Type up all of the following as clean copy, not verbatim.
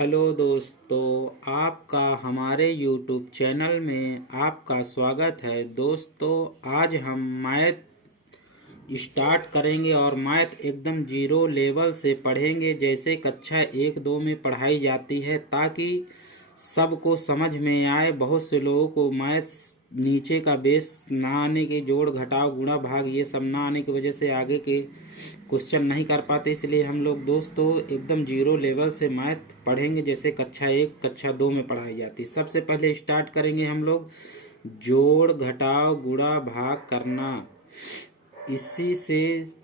Hello दोस्तों, आपका हमारे यूट्यूब चैनल में आपका स्वागत है। दोस्तों, आज हम मैथ स्टार्ट करेंगे और मैथ एकदम जीरो लेवल से पढ़ेंगे, जैसे कक्षा 1-2 में पढ़ाई जाती है, ताकि सबको समझ में आए। बहुत से लोगों को मैथ्स नीचे का बेस ना आने के, जोड़ घटाव गुणा भाग ये सब ना आने की वजह से आगे के क्वेश्चन नहीं कर पाते। इसलिए हम लोग दोस्तों एकदम जीरो लेवल से मैथ पढ़ेंगे, जैसे कक्षा 1 कक्षा 2 में पढ़ाई जाती है। सबसे पहले स्टार्ट करेंगे हम लोग जोड़ घटाव गुणा भाग करना। इसी से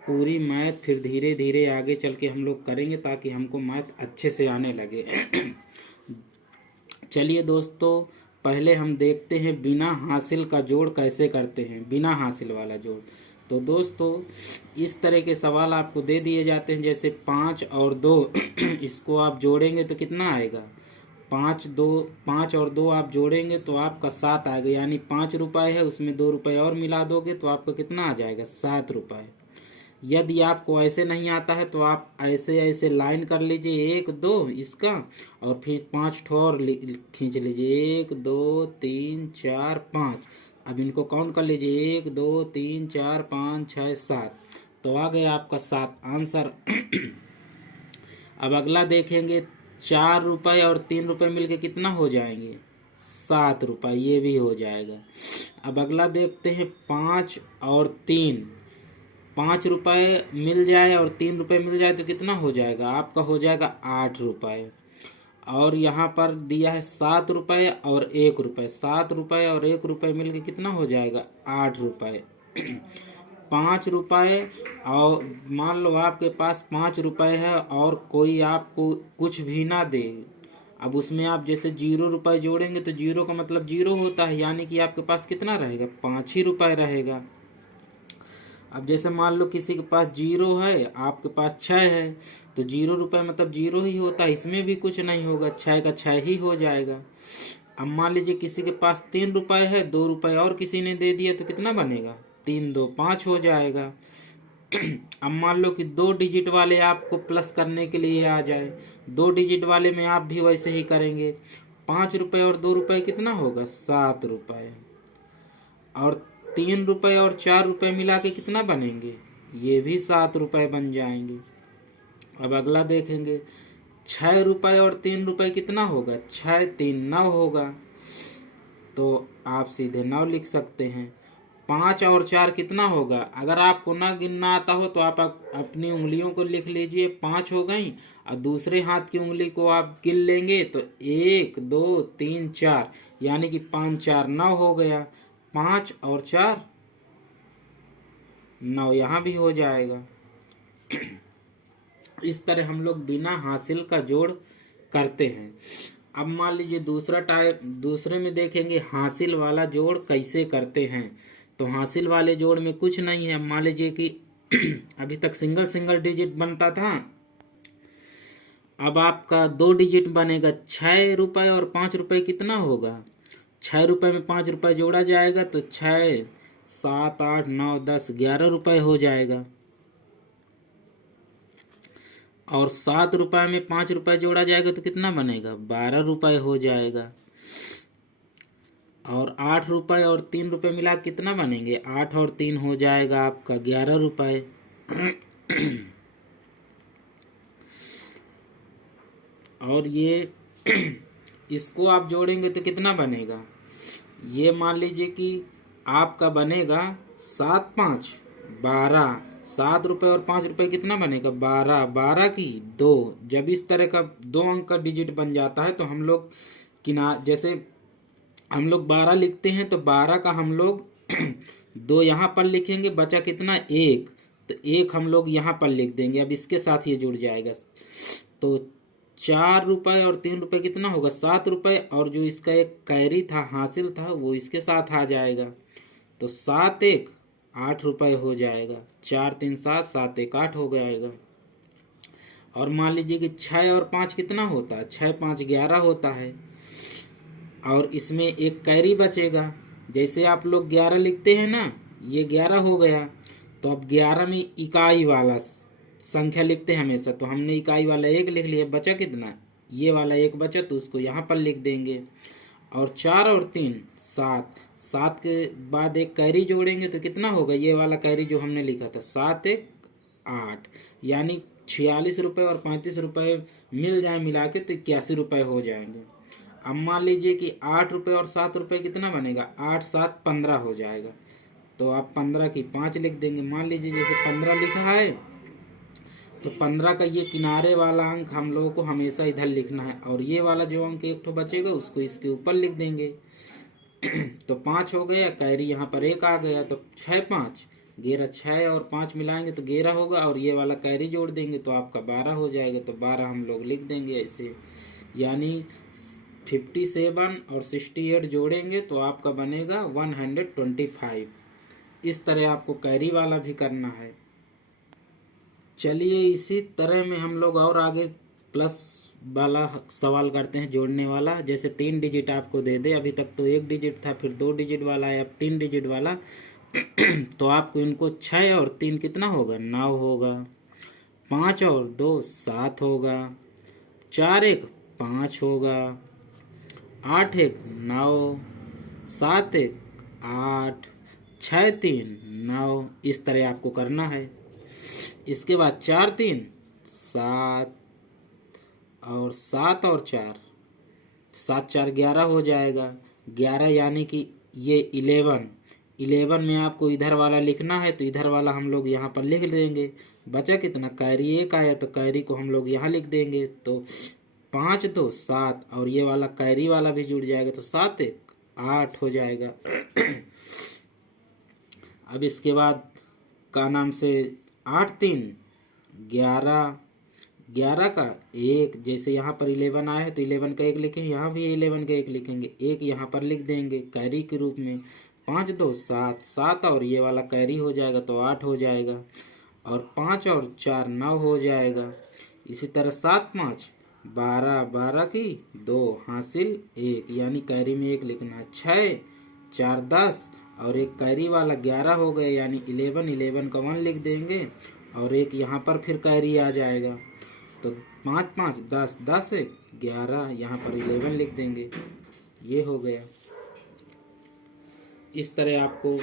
पूरी मैथ फिर धीरे धीरे आगे चल के हम लोग करेंगे, ताकि हमको मैथ अच्छे से आने लगे। चलिए दोस्तों, पहले हम देखते हैं बिना हासिल का जोड़ कैसे करते हैं, बिना हासिल वाला जोड़। तो दोस्तों, इस तरह के सवाल आपको दे दिए जाते हैं, जैसे 5 और 2 इसको आप जोड़ेंगे तो कितना आएगा। 5 और 2 आप जोड़ेंगे तो आपका 7 आएगा, यानी 5 रुपये है, उसमें 2 रुपये और मिला दोगे तो आपका कितना आ जाएगा, 7 रुपये। यदि आपको ऐसे नहीं आता है तो आप ऐसे ऐसे लाइन कर लीजिए, 1 2 इसका, और फिर 5 ठो और खींच लीजिए, 1 2 3 4 5। अब इनको काउंट कर लीजिए, 1 2 3 4 5 6 7, तो आ गया आपका 7 आंसर। अब अगला देखेंगे, 4 रुपये और 3 रुपये मिलके कितना हो जाएंगे, 7 रुपये, ये भी हो जाएगा। अब अगला देखते हैं, 5 और 3, 5 रुपये मिल जाए और 3 रुपये मिल जाए तो कितना हो जाएगा, आपका हो जाएगा 8 रुपये। और यहाँ पर दिया है 7 रुपये और 1 रुपये, 7 रुपये और 1 रुपये मिलके कितना हो जाएगा, 8 रुपये। 5 रुपये, और मान लो आपके पास 5 रुपये है और कोई आपको कुछ भी ना दे। अब उसमें आप जैसे 0 रुपये जोड़ेंगे तो 0 का मतलब 0 होता है, यानी कि आपके पास कितना रहेगा, 5 ही रुपये रहेगा। अब जैसे मान लो किसी के पास 0 है, आपके पास 6 है, तो 0 रुपये मतलब 0 ही होता है, इसमें भी कुछ नहीं होगा, 6 का 6 ही हो जाएगा। अब मान लीजिए किसी के पास 3 रुपये है, 2 रुपये और किसी ने दे दिया तो कितना बनेगा, 3 2 5 हो जाएगा। अब मान लो कि 2 डिजिट वाले आपको प्लस करने के लिए आ जाए, 2 डिजिट वाले में आप भी वैसे ही करेंगे। 5 रुपये और 2 रुपये कितना होगा, 7 रुपये। और 3 रुपये और 4 रुपये मिला के कितना बनेंगे, ये भी 7 रुपये बन जाएंगे। अब अगला देखेंगे, 6 रुपये और 3 रुपये कितना होगा, 6 3 9 होगा, तो आप सीधे 9 लिख सकते हैं। 5 और 4 कितना होगा, अगर आपको ना गिनना आता हो तो आप अपनी उंगलियों को लिख लीजिए, 5 हो गई, और दूसरे हाथ की उंगली को आप गिन लेंगे तो 1 2 3 4, यानी कि 5 4 9 हो गया। 5 और 4 9, यहाँ भी हो जाएगा। इस तरह हम लोग बिना हासिल का जोड़ करते हैं। अब मान लीजिए दूसरे में देखेंगे हासिल वाला जोड़ कैसे करते हैं। तो हासिल वाले जोड़ में कुछ नहीं है। मान लीजिए कि अभी तक सिंगल डिजिट बनता था, अब आपका 2 डिजिट बनेगा। 6 रुपये और 5 रुपये कितना होगा, 6 रुपये में 5 रुपये जोड़ा जाएगा तो 6 7 8 9 10 11 रुपये हो जाएगा। और 7 रुपये में 5 रुपये जोड़ा जाएगा तो कितना बनेगा, 12 रुपये हो जाएगा। और 8 रुपये और 3 रुपये मिला कितना बनेंगे, 8 और 3 हो जाएगा आपका 11 रुपये। और ये इसको आप जोड़ेंगे तो कितना बनेगा, ये मान लीजिए कि आपका बनेगा 7 5 12, 7 रुपये और 5 रुपये कितना बनेगा, 12, 12 की 2। जब इस तरह का 2 अंक का डिजिट बन जाता है तो हम लोग जैसे हम लोग 12 लिखते हैं तो 12 का हम लोग 2 यहाँ पर लिखेंगे, बचा कितना 1, तो 1 हम लोग यहाँ पर लिख देंगे। अब इसके साथ ये जुड़ जाएगा, तो 4 रुपये और 3 रुपये कितना होगा, 7 रुपये, और जो इसका एक कैरी था हासिल था वो इसके साथ आ जाएगा, तो 7 1 8 रुपये हो जाएगा। 4 3 7 7 1 8 हो जाएगा। और मान लीजिए कि 6 और 5 कितना होता है, 6 5 11 होता है, और इसमें एक कैरी बचेगा। जैसे आप लोग 11 लिखते हैं ना, ये 11 हो गया, तो अब 11 में इकाई वाला संख्या लिखते हैं हमेशा, तो हमने इकाई वाला 1 लिख लिया, बचा कितना ये वाला 1 बचा तो उसको यहाँ पर लिख देंगे। और 4 और 3 7, 7 के बाद एक कैरी जोड़ेंगे तो कितना होगा, ये वाला कैरी जो हमने लिखा था 7 1 8, यानी 46 रुपये और 35 रुपये मिल जाए मिला के तो 81 रुपये हो जाएंगे। अब मान लीजिए कि 8 रुपये और 7 रुपये कितना बनेगा, 8 7 15 हो जाएगा। तो आप 15 की 5 लिख देंगे। मान लीजिए जैसे 15 लिखा है तो 15 का ये किनारे वाला अंक हम लोगों को हमेशा इधर लिखना है, और ये वाला जो अंक एक ठो बचेगा उसको इसके ऊपर लिख देंगे। तो 5 हो गया, कैरी यहाँ पर 1 आ गया, तो 6 5 11, 6 और 5 मिलाएंगे तो 11 होगा, और ये वाला कैरी जोड़ देंगे तो आपका 12 हो जाएगा। तो 12 हम लोग लिख देंगे ऐसे, यानी 57 और 68 जोड़ेंगे तो आपका बनेगा 125। इस तरह आपको कैरी वाला भी करना है। चलिए इसी तरह में हम लोग और आगे प्लस वाला सवाल करते हैं, जोड़ने वाला। जैसे 3 डिजिट आपको दे दे, अभी तक तो 1 डिजिट था, फिर 2 डिजिट वाला है, अब 3 डिजिट वाला। तो आपको इनको 6 और 3 कितना होगा, 9 होगा। 5 और 2 7 होगा। 4 1 5 होगा। 8 1 9, 7 1 8, 6 3 9। इस तरह आपको करना है। इसके बाद 4 3 7, और 7 और 4 7 4 11 हो जाएगा। 11 यानी कि ये 11 में आपको इधर वाला लिखना है, तो इधर वाला हम लोग यहाँ पर लिख देंगे। बचा कितना, कैरी 1 आया तो कैरी को हम लोग यहाँ लिख देंगे। तो 5 2 7, और ये वाला कैरी वाला भी जुड़ जाएगा, तो 7 1 8 हो जाएगा। अब इसके बाद का नाम से 8 3 11, 11 का 1, जैसे यहाँ पर 11 आया है तो 11 का 1 लिखेंगे, यहाँ भी 11 का 1 लिखेंगे, 1 यहाँ पर लिख देंगे कैरी के रूप में। 5 2 7 7, और ये वाला कैरी हो जाएगा तो 8 हो जाएगा। और 5 और 4 9 हो जाएगा। इसी तरह 7 5 12, 12 की 2 हासिल 1, यानी कैरी में 1 लिखना है। 6 4 10, और एक कैरी वाला 11 हो गए, यानी 11 का 1 लिख देंगे, और एक यहाँ पर फिर कैरी आ जाएगा। तो 5 5 10, 10 1 11, यहाँ पर 11 लिख देंगे। ये हो गया। इस तरह आपको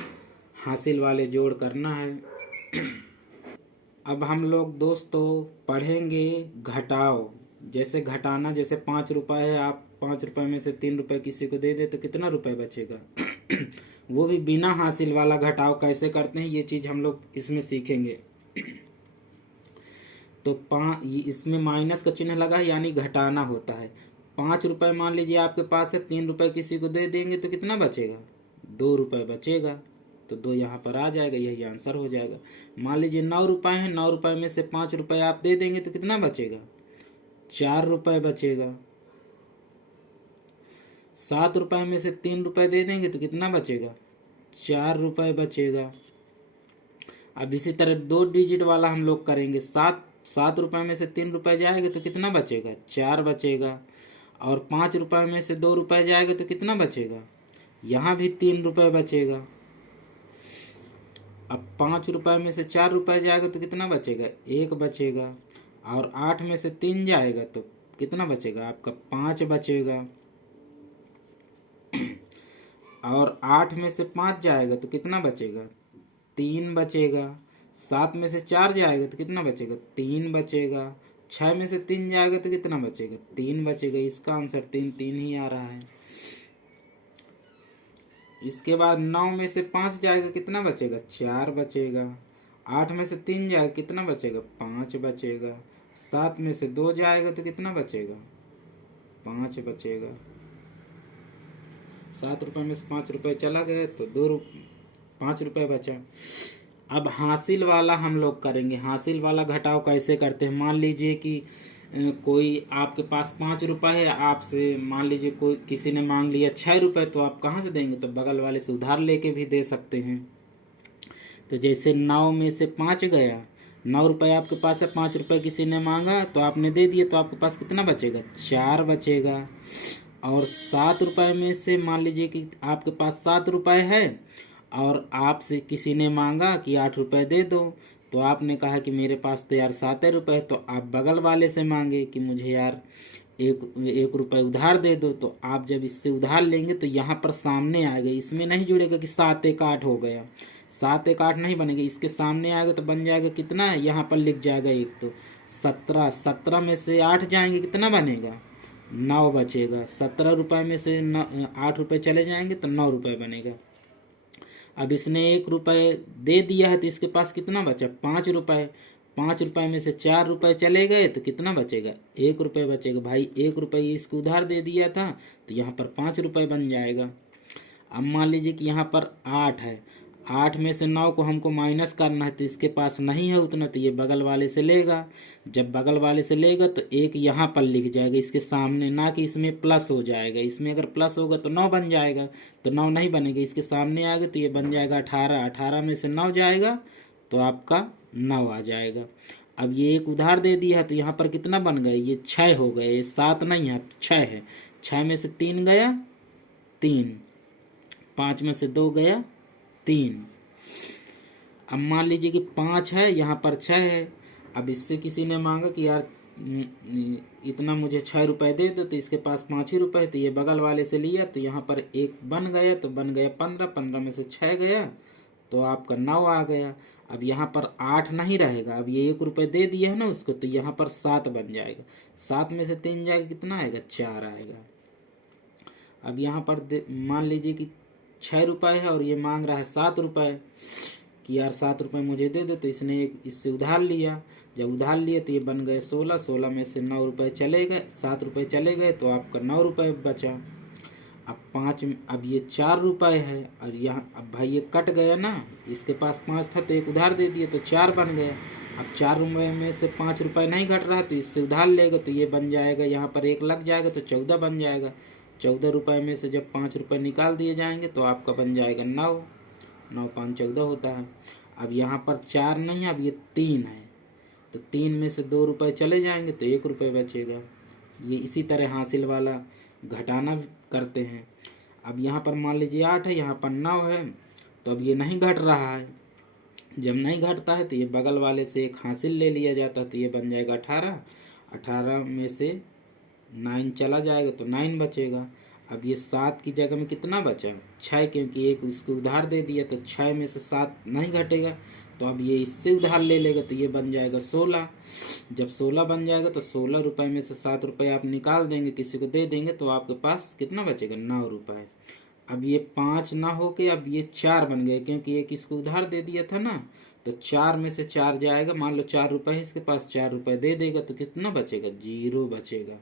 हासिल वाले जोड़ करना है। अब हम लोग दोस्तों पढ़ेंगे घटाओ। जैसे घटाना, जैसे 5 रुपये है, आप 5 रुपये में से 3 रुपये किसी को दे दे तो कितना रुपये बचेगा। वो भी बिना हासिल वाला घटाव कैसे करते हैं, ये चीज़ हम लोग इसमें सीखेंगे। तो इसमें माइनस का चिन्ह लगा है, यानी घटाना होता है। 5 रुपये मान लीजिए आपके पास है, 3 रुपये किसी को दे देंगे तो कितना बचेगा, 2 रुपये बचेगा। तो 2 यहाँ पर आ जाएगा, यही आंसर हो जाएगा। मान लीजिए 9 रुपये हैं, 9 रुपये में से 5 रुपये आप दे देंगे तो कितना बचेगा, 4 रुपये बचेगा। 7 रुपये में से 3 रुपये दे देंगे तो कितना बचेगा, 4 रुपये बचेगा। अब इसी तरह 2 डिजिट वाला हम लोग करेंगे। 7 रुपये में से 3 रुपये जाएगा तो कितना बचेगा, 4 बचेगा। और 5 रुपये में से 2 रुपये जाएगा तो कितना बचेगा, यहाँ भी 3 रुपये बचेगा। अब 5 रुपये में से 4 रुपये जाएगा तो कितना बचेगा, 1 बचेगा। और 8 में से 3 जाएगा तो कितना बचेगा, आपका 5 बचेगा। और 8 में से 5 जाएगा तो कितना बचेगा, 3 बचेगा। 7 में से 4 जाएगा तो कितना बचेगा, 3 बचेगा। 6 में से 3 जाएगा तो कितना बचेगा, 3 बचेगा। इसका आंसर 3 3 ही आ रहा है। इसके बाद 9 में से 5 जाएगा कितना बचेगा, 4 बचेगा। 8 में से 3 जाएगा कितना बचेगा, 5 बचेगा। 7 में से 2 जाएगा तो कितना बचेगा, 5 बचेगा। 7 रुपये में से 5 रुपये चला गया तो 5 रुपये बचा। अब हासिल वाला हम लोग करेंगे। हासिल वाला घटाव कैसे करते हैं, मान लीजिए कि कोई आपके पास 5 रुपये है, आपसे मान लीजिए कोई किसी ने मांग लिया 6 रुपये, तो आप कहाँ से देंगे, तो बगल वाले से उधार लेके भी दे सकते हैं। तो जैसे 9 में से 5 गया, 9 रुपये आपके पास है, 5 रुपये किसी ने मांगा तो आपने दे दिए, तो आपके पास कितना बचेगा, 4 बचेगा। और 7 रुपये में से मान लीजिए कि आपके पास 7 रुपये है, और आपसे किसी ने मांगा कि 8 रुपये दे दो, तो आपने कहा कि मेरे पास तो यार 7 रुपये है, तो आप बगल वाले से मांगे कि मुझे यार एक रुपये उधार दे दो। तो आप जब इससे उधार लेंगे तो यहाँ पर सामने आएगा, इसमें नहीं जुड़ेगा कि 7 एक 8 हो गया, 7 एक 8 नहीं बनेगा, इसके सामने आएगा तो बन जाएगा कितना है, यहाँ पर लिख जाएगा एक तो 17, 17 में से 8 जाएंगे कितना बनेगा, 9 बचेगा। 17 रुपये में से 8 रुपये चले जाएंगे तो 9 रुपये बनेगा। अब इसने 1 रुपये दे दिया है तो इसके पास कितना बचा, 5 रुपये। 5 रुपये में से 4 रुपये चले गए तो कितना बचेगा, 1 रुपये बचेगा। भाई 1 रुपये इसको उधार दे दिया था तो यहाँ पर 5 रुपये बन जाएगा। अब मान लीजिए कि यहाँ पर 8 है, 8 में से 9 को हमको माइनस करना है तो इसके पास नहीं है उतना, तो ये बगल वाले से लेगा। जब बगल वाले से लेगा तो एक यहाँ पर लिख जाएगा इसके सामने, ना कि इसमें प्लस हो जाएगा। इसमें अगर प्लस होगा तो 9 बन जाएगा, तो 9 नहीं बनेगा, इसके सामने आएगा तो ये बन जाएगा 18। 18 में से 9 जाएगा तो आपका 9 आ जाएगा। अब ये एक उधार दे दिया है तो यहाँ पर कितना बन गए, ये 6 हो गए, ये 7 नहीं है 6 है। 6 में से 3 गया 3, 5 में से 2 गया 3। अब मान लीजिए कि 5 है, यहाँ पर 6 है। अब इससे किसी ने मांगा कि यार इतना मुझे 6 रुपये दे दो, तो इसके पास 5 ही रुपये, तो ये बगल वाले से लिया तो यहाँ पर एक बन गया, तो बन गया 15। 15 में से 6 गया तो आपका 9 आ गया। अब यहाँ पर 8 नहीं रहेगा, अब ये 1 रुपये दे दिया है ना उसको, तो यहाँ पर 7 बन जाएगा। 7 में से 3 जाएगा कितना आएगा, 4 आएगा। अब यहाँ पर मान लीजिए कि 6 रुपये है और ये मांग रहा है 7 रुपये कि यार 7 रुपये मुझे दे दे, तो इसने एक इससे उधार लिया। जब उधार लिए तो ये बन गए 16। 16 में से 9 रुपये चले गए, 7 रुपये चले गए तो आपका 9 रुपये बचा। अब ये 4 रुपये है और यहाँ अब भाई ये कट गया ना, इसके पास 5 था तो एक उधार दे दिए तो 4 बन गया। अब 4 रुपये में से 5 रुपये नहीं घट रहा तो इससे उधार लेगा तो ये बन जाएगा, यहाँ पर एक लग जाएगा तो 14 बन जाएगा। 14 रुपये में से जब 5 रुपये निकाल दिए जाएंगे तो आपका बन जाएगा 9। 9 5 14 होता है। अब यहाँ पर 4 नहीं है, अब ये 3 है, तो 3 में से 2 रुपये चले जाएंगे तो 1 रुपये बचेगा। ये इसी तरह हासिल वाला घटाना करते हैं। अब यहाँ पर मान लीजिए 8 है, यहाँ पर 9 है, तो अब ये नहीं घट रहा है। जब नहीं घटता है तो ये बगल वाले से एक हासिल ले लिया जाता है, तो ये बन जाएगा 18। 18 में से 9 चला जाएगा तो 9 बचेगा। अब ये 7 की जगह में कितना बचा, 6, क्योंकि एक उसको उधार दे दिया तो 6 में से 7 नहीं घटेगा, तो अब ये इससे उधार ले लेगा तो ये बन जाएगा 16। जब 16 बन जाएगा तो 16 रुपये में से 7 रुपये आप निकाल देंगे, किसी को दे देंगे, तो आपके पास कितना बचेगा, 9 रुपये। अब ये 5 ना हो के अब ये 4 बन गए, क्योंकि एक इसको उधार दे दिया था ना, तो 4 में से 4 जाएगा। मान लो 4 रुपये है इसके पास, 4 रुपये दे देगा तो कितना बचेगा, 0 बचेगा।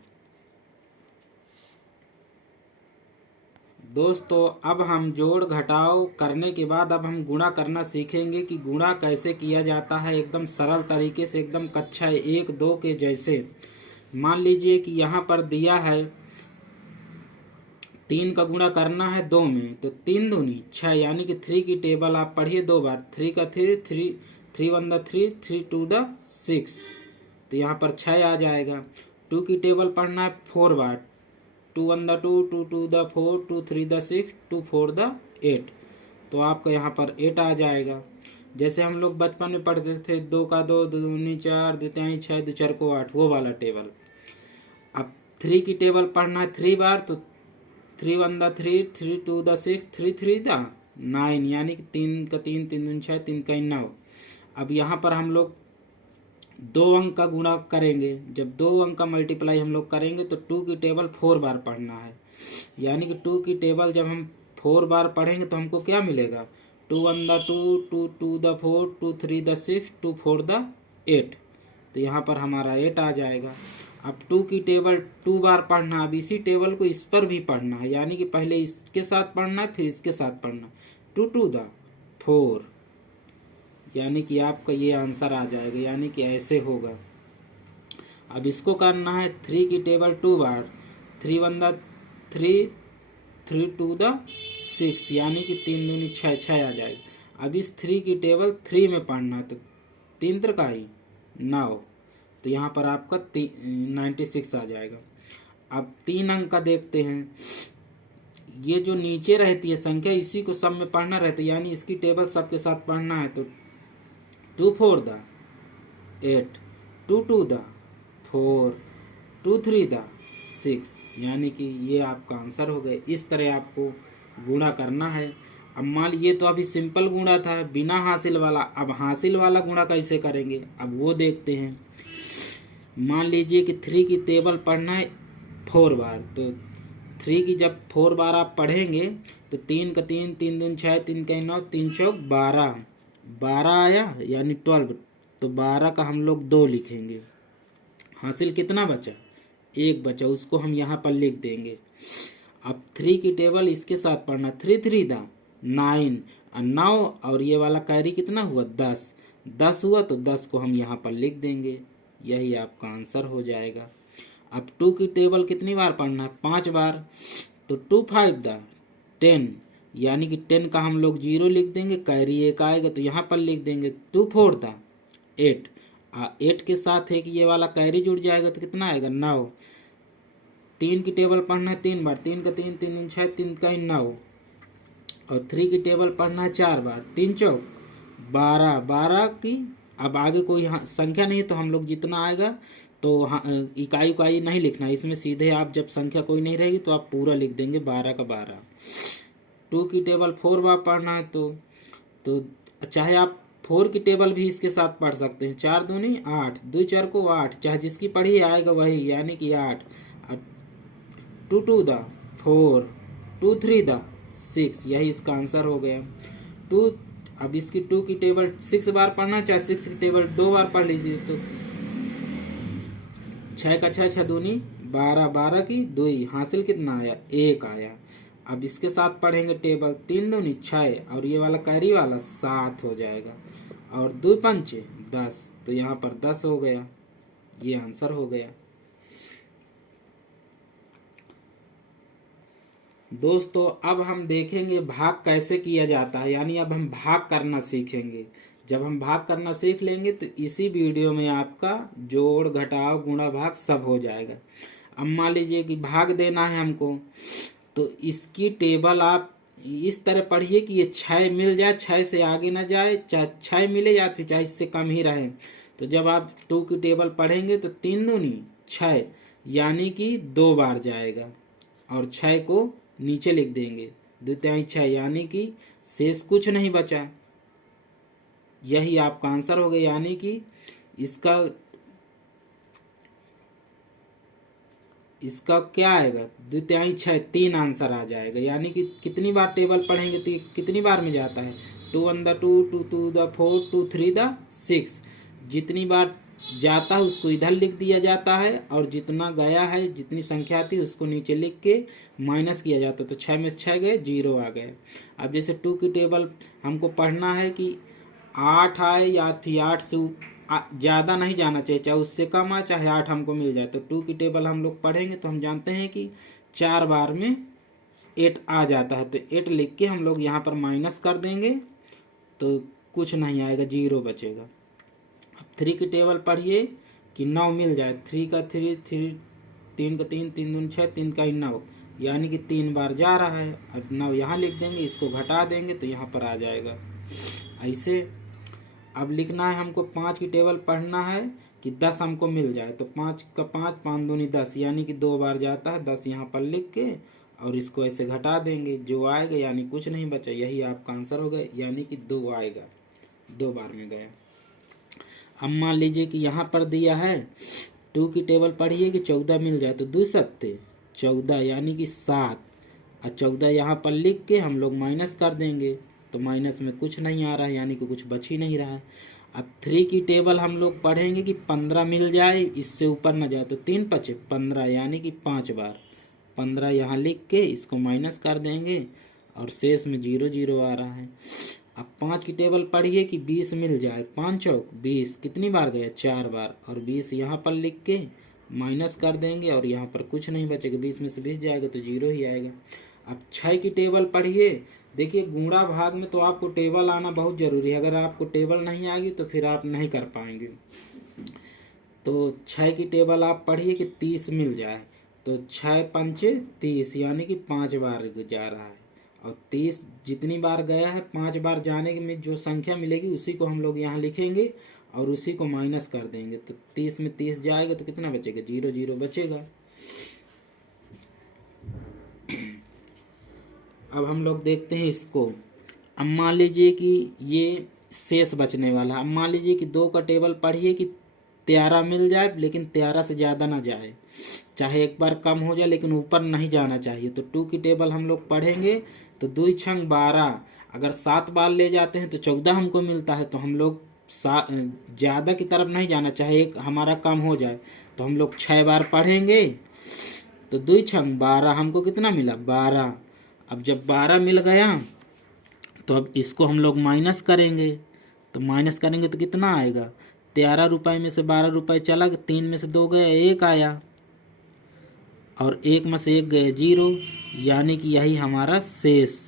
दोस्तों अब हम जोड़ घटाव करने के बाद अब हम गुणा करना सीखेंगे कि गुणा कैसे किया जाता है, एकदम सरल तरीके से, एकदम कक्षा 1 2 के जैसे। मान लीजिए कि यहाँ पर दिया है 3 का गुणा करना है 2 में, तो 3 दूनी 6, यानी कि 3 की टेबल आप पढ़िए 2 बार। 3 का 3, 3 1 द 3, 3 2 द 6, तो यहाँ पर 6 आ जाएगा। 2 की टेबल पढ़ना है 4 बार। 2 1 द 2, 2 2 द 4, 2 3 द 6, 2 4 द 8, तो आपका यहाँ पर 8 आ जाएगा। जैसे हम लोग बचपन में पढ़ते थे 2 का 2, 2 दूनी 4, 2 तिहाई 6, 2 4 को 8, वो वाला टेबल। अब 3 की टेबल पढ़ना है 3 बार, तो 3 1 द 3, 3 2 द 6, 3 3 द 9, यानी कि 3 का 3, 3 दूनी 6, 3 का 9। अब यहाँ पर हम लोग 2 अंक का गुणा करेंगे। जब 2 अंक का मल्टीप्लाई हम लोग करेंगे तो 2 की टेबल 4 बार पढ़ना है, यानी कि 2 की टेबल जब हम 4 बार पढ़ेंगे तो हमको क्या मिलेगा, 2 1 द 2, 2 2 द 4, 2 3 द 6, 2 4 द 8, तो यहाँ पर हमारा 8 आ जाएगा। अब 2 की टेबल 2 बार पढ़ना, अब इसी टेबल को इस पर भी पढ़ना है, यानी कि पहले इसके साथ पढ़ना है फिर इसके साथ पढ़ना। 2 2 द 4, यानी कि आपका ये आंसर आ जाएगा, यानी कि ऐसे होगा। अब इसको करना है 3 की टेबल 2 बार। 3 1 द 3, 3 2 द 6, यानी कि 3 दूनी 6, 6 आ जाएगा। अब इस 3 की टेबल 3 में पढ़ना है, तो 3 त्रिकाई 9, तो यहाँ पर आपका 96 आ जाएगा। अब 3 अंक का देखते हैं। ये जो नीचे रहती है संख्या, इसी को सब में पढ़ना रहता है, यानी इसकी टेबल सबके साथ पढ़ना है। तो 2 4 द 8, 2 2 द 4, 2 3 द 6, यानी कि ये आपका आंसर हो गया। इस तरह आपको गुणा करना है। अब मान ये तो अभी सिंपल गुणा था बिना हासिल वाला, अब हासिल वाला गुणा कैसे करेंगे अब वो देखते हैं। मान लीजिए कि 3 की टेबल पढ़ना है 4 बार, तो 3 की जब 4 बार आप पढ़ेंगे तो 3 का 3, 3 दूनी 6, 3 का 9, 3 चौक 12, 12 आया यानी 12, तो 12 का हम लोग 2 लिखेंगे। हासिल कितना बचा, 1 बचा, उसको हम यहाँ पर लिख देंगे। अब 3 की टेबल इसके साथ पढ़ना, 3 3 दा 9, 9 और ये वाला कैरी कितना हुआ 10, 10 हुआ तो 10 को हम यहाँ पर लिख देंगे। यही आपका आंसर हो जाएगा। अब 2 की टेबल कितनी बार पढ़ना है, 5 बार, तो 2 5 दा 10, यानी कि 10 का हम लोग 0 लिख देंगे, कैरी 1 आएगा तो यहाँ पर लिख देंगे। 2 4 दा 8, 8 के साथ एक ये वाला कैरी जुड़ जाएगा तो कितना आएगा 9। 3 की टेबल पढ़ना है 3 बार, 3 का 3, 3 6, 3 का 9, और 3 की टेबल पढ़ना है 4 बार, 3 चौक 12, 12 की अब आगे कोई संख्या नहीं है तो हम लोग जितना आएगा तो इकाई उकाई नहीं लिखना, इसमें सीधे आप जब संख्या कोई नहीं रहेगी तो आप पूरा लिख देंगे 12 का 12। 2 की टेबल 4 बार पढ़ना है तो चाहे आप 4 की टेबल भी इसके साथ पढ़ सकते हैं, 4 दूनी 8, 2 4 को 8, चाहे जिसकी पढ़ी आएगा वही, यानी कि 8। 2 2 दा 4, 2 3 दा 6, यही इसका आंसर हो गया। 2 अब इसकी 2 की टेबल 6 बार पढ़ना, चाहे 6 की टेबल 2 बार पढ़ लीजिए, तो 6 का 6, 6 दूनी 12, 12 की 2, हासिल कितना आया 1 आया। अब इसके साथ पढ़ेंगे टेबल, 3 दूनी 6 और ये वाला कैरी वाला 7 हो जाएगा, और 2 5 10, तो यहाँ पर 10 हो गया। ये आंसर हो गया। दोस्तों अब हम देखेंगे भाग कैसे किया जाता है, यानी अब हम भाग करना सीखेंगे। जब हम भाग करना सीख लेंगे तो इसी वीडियो में आपका जोड़ घटाव गुणा भाग सब हो जाएगा। अब मान लीजिए कि भाग देना है हमको, तो इसकी टेबल आप इस तरह पढ़िए कि ये 6 मिल जाए, 6 से आगे ना जाए, चाहे 6 मिले या फिर चाहे इससे कम ही रहे। तो जब आप 2 की टेबल पढ़ेंगे तो 3 दूनी 6, यानी कि 2 बार जाएगा, और 6 को नीचे लिख देंगे, 2 तिहाई 6, यानी कि शेष कुछ नहीं बचा। यही आपका आंसर हो गया, यानी कि इसका क्या आएगा 2 तिहाई 6, 3 आंसर आ जाएगा। यानी कि कितनी बार टेबल पढ़ेंगे तो कितनी बार में जाता है, 2 1 दा 2, 2 2 दा 4, 2 3 दा 6, जितनी बार जाता है उसको इधर लिख दिया जाता है, और जितना गया है जितनी संख्या थी उसको नीचे लिख के माइनस किया जाता है, तो 6 में से 6 गए 0 आ गए। अब जैसे 2 की टेबल हमको पढ़ना है कि 8 आए या फिर 8 से ज़्यादा नहीं जाना चाहिए, चाहे उससे कम आए चाहे 8 हमको मिल जाए। तो 2 की टेबल हम लोग पढ़ेंगे तो हम जानते हैं कि 4 बार में 8 आ जाता है, तो 8 लिख के हम लोग यहाँ पर माइनस कर देंगे तो कुछ नहीं आएगा, 0 बचेगा। अब 3 की टेबल पढ़िए कि 9 मिल जाए, 3 का 3, 3 का 3, 3 दूनी 6, 3 का 9, यानी कि 3 बार जा रहा है। अब 9 यहाँ लिख देंगे, इसको घटा देंगे तो यहाँ पर आ जाएगा ऐसे। अब लिखना है हमको 5 की टेबल पढ़ना है कि 10 हमको मिल जाए, तो 5 का 5, 5 दूनी 10, यानी कि 2 बार जाता है, 10 यहाँ पर लिख के और इसको ऐसे घटा देंगे, जो आएगा यानी कुछ नहीं बचा। यही आपका आंसर होगा, यानी कि 2 आएगा, 2 बार में गया। अब मान लीजिए कि यहाँ पर दिया है 2 की टेबल पढ़िए कि 14 मिल जाए, तो 2 सत्ते 14, यानी कि 7, और 14 यहाँ पर लिख के हम लोग माइनस कर देंगे, तो माइनस में कुछ नहीं आ रहा है, यानी कि कुछ बच ही नहीं रहा है। अब 3 की टेबल हम लोग पढ़ेंगे कि 15 मिल जाए, इससे ऊपर ना जाए, तो 3 5 15, यानी कि 5 बार 15 यहाँ लिख के इसको माइनस कर देंगे, और शेष में 0 0 आ रहा है। अब 5 की टेबल पढ़िए कि 20 मिल जाए, 5 चौक 20, कितनी बार गया 4 बार, और 20 यहाँ पर लिख के माइनस कर देंगे, और यहाँ पर कुछ नहीं बचेगा, 20 में से 20 जाएगा तो 0 ही आएगा। अब 6 की टेबल पढ़िए, देखिए गुणा भाग में तो आपको टेबल आना बहुत ज़रूरी है, अगर आपको टेबल नहीं आएगी तो फिर आप नहीं कर पाएंगे। तो 6 की टेबल आप पढ़िए कि 30 मिल जाए, तो 6 5 30, यानी कि 5 बार जा रहा है, और 30 जितनी बार गया है 5 बार जाने में जो संख्या मिलेगी उसी को हम लोग यहाँ लिखेंगे और उसी को माइनस कर देंगे, तो 30 में 30 जाएगा तो कितना बचेगा 0 0 बचेगा। अब हम लोग देखते हैं इसको। अब मान लीजिए कि ये शेष बचने वाला। अब मान लीजिए कि 2 का टेबल पढ़िए कि 13 मिल जाए, लेकिन 13 से ज़्यादा ना जाए, चाहे एक बार कम हो जाए लेकिन ऊपर नहीं जाना चाहिए। तो 2 की टेबल हम लोग पढ़ेंगे तो 2 छंग 12, अगर 7 बार ले जाते हैं तो 14 हमको मिलता है। तो हम लोग ज़्यादा की तरफ नहीं जाना, चाहे एक हमारा कम हो जाए। तो हम लोग 6 बार पढ़ेंगे तो 2 छंग 12, हमको कितना मिला 12। अब जब 12 मिल गया तो अब इसको हम लोग माइनस करेंगे। तो माइनस करेंगे तो कितना आएगा, 13 रुपये में से 12 रुपये चला, 3 में से 2 गया, 1 आया, और 1 में से 1 गए 0, यानी कि यही हमारा शेष,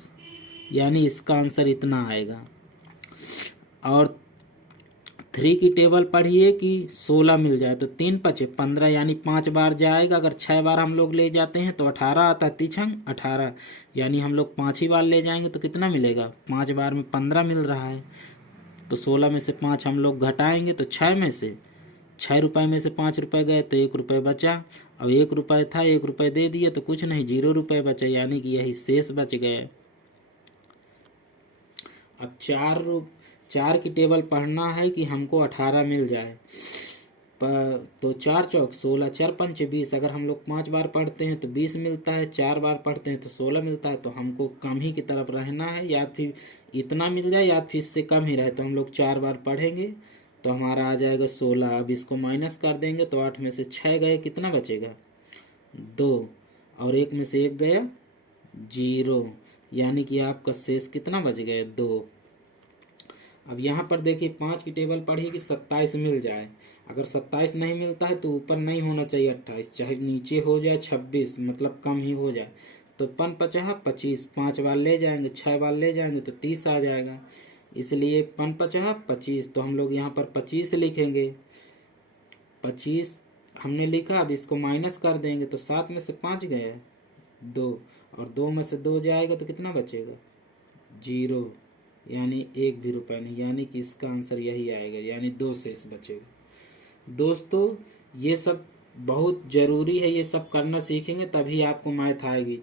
यानी इसका आंसर इतना आएगा। और 3 की टेबल पढ़िए कि 16 मिल जाए तो 3 पचे 15, यानी 5 बार जाएगा। अगर 6 बार हम लोग ले जाते हैं तो 18 आता है, 3 18, यानी हम लोग 5 ही बार ले जाएंगे तो कितना मिलेगा, 5 बार में 15 मिल रहा है। तो 16 में से 5 हम लोग घटाएंगे तो 6 में से 6 रुपये में से 5 रुपये गए तो 1 रुपये बचा। अब 1 रुपये था, 1 रुपये दे दिए तो कुछ नहीं, 0 रुपये बचा, यानी कि यही शेष बच गए। अब 4 की टेबल पढ़ना है कि हमको 18 मिल जाए। तो 4 चौक 16, 4 पंच 20, अगर हम लोग 5 बार पढ़ते हैं तो 20 मिलता है, 4 बार पढ़ते हैं तो 16 मिलता है। तो हमको कम ही की तरफ रहना है, या फिर इतना मिल जाए या फिर इससे कम ही रहे। तो हम लोग 4 बार पढ़ेंगे तो हमारा आ जाएगा 16। अब इसको माइनस कर देंगे तो 8 में से 6 गए, कितना बचेगा 2, और 1 में से 1 गया 0, यानी कि आपका शेष कितना बच गया 2। अब यहाँ पर देखिए 5 की टेबल पढ़िए कि 27 मिल जाए। अगर 27 नहीं मिलता है तो ऊपर नहीं होना चाहिए 28, चाहे नीचे हो जाए 26, मतलब कम ही हो जाए। तो 5 पचाह 25, 5 बार ले जाएंगे, 6 बार ले जाएंगे तो 30 आ जाएगा, इसलिए 5 पचाह 25। तो हम लोग यहाँ पर 25 लिखेंगे, 25 हमने लिखा। अब इसको माइनस कर देंगे तो 7 में से 5 गया 2, और 2 में से 2 जाएगा तो कितना बचेगा 0, यानी 1 भी रुपया नहीं, यानी कि इसका आंसर यही आएगा, यानी 2 शेष बचेगा। दोस्तों ये सब बहुत ज़रूरी है, ये सब करना सीखेंगे तभी आपको मैथ आएगी।